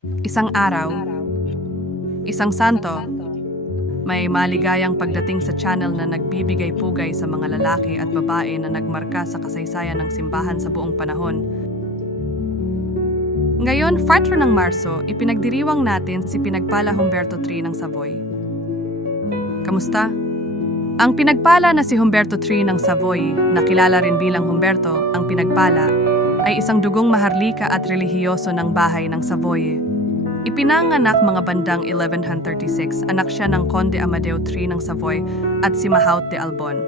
Isang araw, isang santo, may maligayang pagdating sa channel na nagbibigay pugay sa mga lalaki at babae na nagmarka sa kasaysayan ng simbahan sa buong panahon. Ngayon, 4 ng Marso, ipinagdiriwang natin si Pinagpala Humberto III ng Savoy. Kamusta? Ang pinagpala na si Humberto III ng Savoy, na kilala rin bilang Humberto, ang pinagpala, ay isang dugong maharlika at relihiyoso ng bahay ng Savoy. Ipinanganak mga bandang 1136, anak siya ng Conde Amadeo III ng Savoy at si Mahaut de Albon.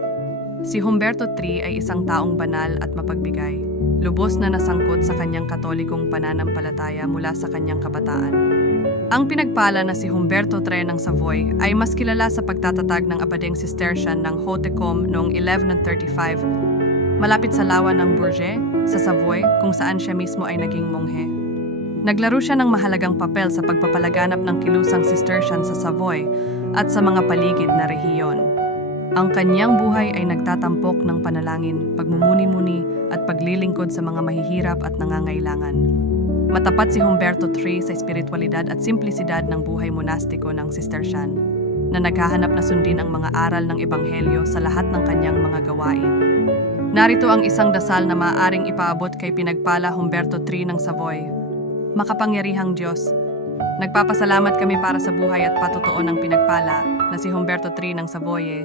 Si Humberto III ay isang taong banal at mapagbigay, lubos na nasangkot sa kanyang katolikong pananampalataya mula sa kanyang kabataan. Ang pinagpala na si Humberto III ng Savoy ay mas kilala sa pagtatatag ng abadeng Cistercian ng Hautecom noong 1135, malapit sa lawa ng Bourget, sa Savoy, kung saan siya mismo ay naging monghe. Naglaro siya ng mahalagang papel sa pagpapalaganap ng kilusang Cistercian sa Savoy at sa mga paligid na rehiyon. Ang kanyang buhay ay nagtatampok ng panalangin, pagmumuni-muni at paglilingkod sa mga mahihirap at nangangailangan. Matapat si Humberto III sa espiritualidad at simplisidad ng buhay monastiko ng Cistercian, na naghahanap na sundin ang mga aral ng Ebanghelyo sa lahat ng kanyang mga gawain. Narito ang isang dasal na maaaring ipaabot kay Pinagpala Humberto III ng Savoy. Makapangyarihang Diyos, nagpapasalamat kami para sa buhay at patutuo ng Pinagpala na si Humberto III ng Savoy.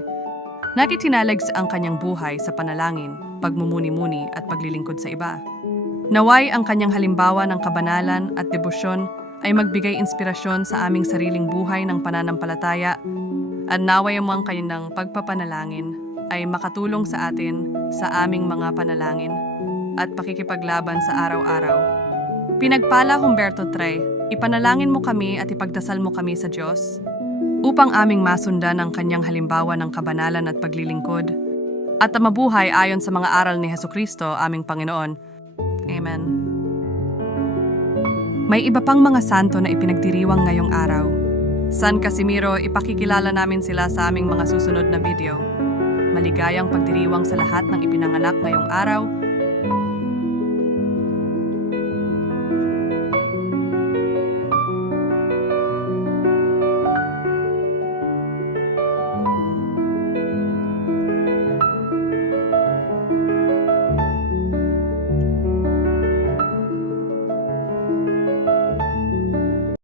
Nakitinalags ang kanyang buhay sa panalangin, pagmumuni-muni at paglilingkod sa iba. Naway ang kanyang halimbawa ng kabanalan at debosyon ay magbigay inspirasyon sa aming sariling buhay ng pananampalataya at naway ang kanyang pagpapanalangin ay makatulong sa atin sa aming mga panalangin at pakikipaglaban sa araw-araw. Pinagpala Humberto III, ipanalangin mo kami at ipagdasal mo kami sa Diyos upang aming masundan ang kanyang halimbawa ng kabanalan at paglilingkod at mabuhay ayon sa mga aral ni Heso Kristo, aming Panginoon. Amen. May iba pang mga santo na ipinagdiriwang ngayong araw. San Casimiro, ipakikilala namin sila sa aming mga susunod na video. Maligayang pagdiriwang sa lahat ng ipinanganak ngayong araw